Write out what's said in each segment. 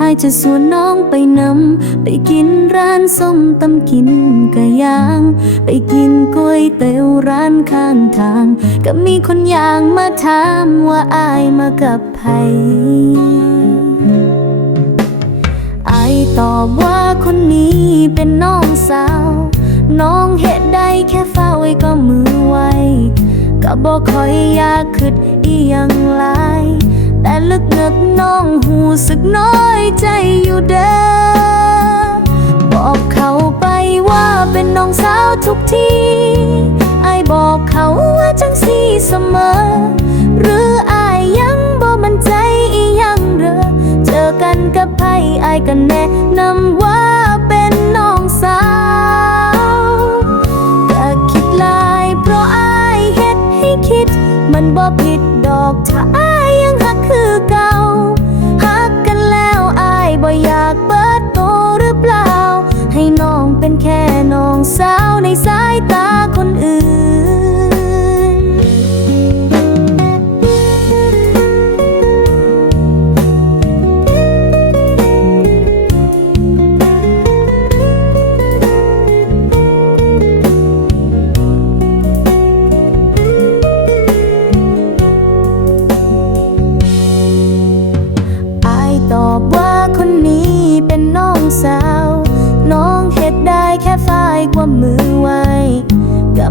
อายจะสวนน้องไปนำไปกินร้านส้มตำกินกะยาง ไปกินก๋วยเตี๋ยวร้านข้างทาง ก็มีคนอยางมาถามว่าอายมากับไผไอายตอบว่าคนนี้เป็นน้องสาว น้องเฮ็ดได้แค่เฝ้าไว้ก็มือไวก็บอกคอยอยากคิดอีหยังหลาย แต่ลึกเงึกน้องหูสึกน้อยใจอยู่เด้อบอกเขาไปว่าเป็นน้องสาวทุกทีไอายบอกเขาว่าจังสีเสมอ หรืออายยังบ่มันใจอียังเรอเจอกันกับไผอายกันแนะนำว่าเป็นน้องสาวก็คิดลายเพราะอายเฮ็ดให้คิด มันบ่ผิดดอกถ้าอ คือเก่าหักกันแล้วอายบ่อยากเปิดโตหรือเปล่า ให้น้องเป็นแค่น้องสาวในสายตา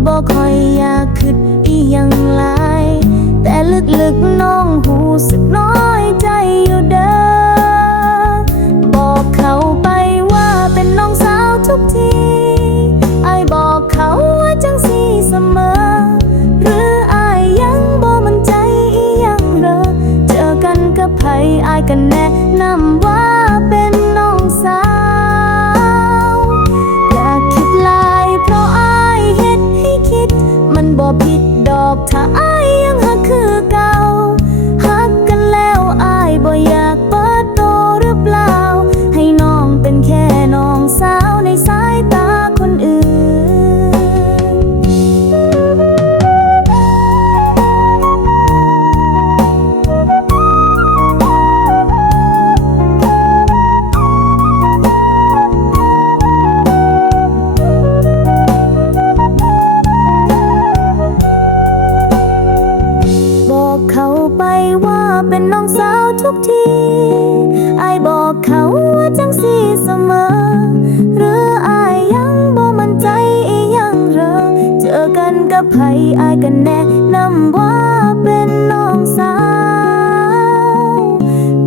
บอกคอยอยากคิดอีหยังหลาย แต่ลึกๆน้องหูสึกน้อยใจอยู่เด้อบอกเขาไปว่าเป็นน้องสาวทุกทีไอบอกเขาว่าจังสีเสมอ หรืออายยังบ่มันใจอีหยังเหรอเจอกันกับไผอายกันแนะนำว่า ผิดดอกถ้า ทุกทีไอบอกเขาว่าจังสีเสมอ หรืออายยังบ่มันใจอียังเรอเจอกันกับไผอายกันแนะนำว่าเป็นน้องสาว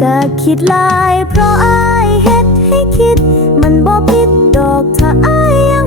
ก็คิดลายเพราะอายเฮ็ดให้คิด มันบ่ผิดดอกถ้าอายยัง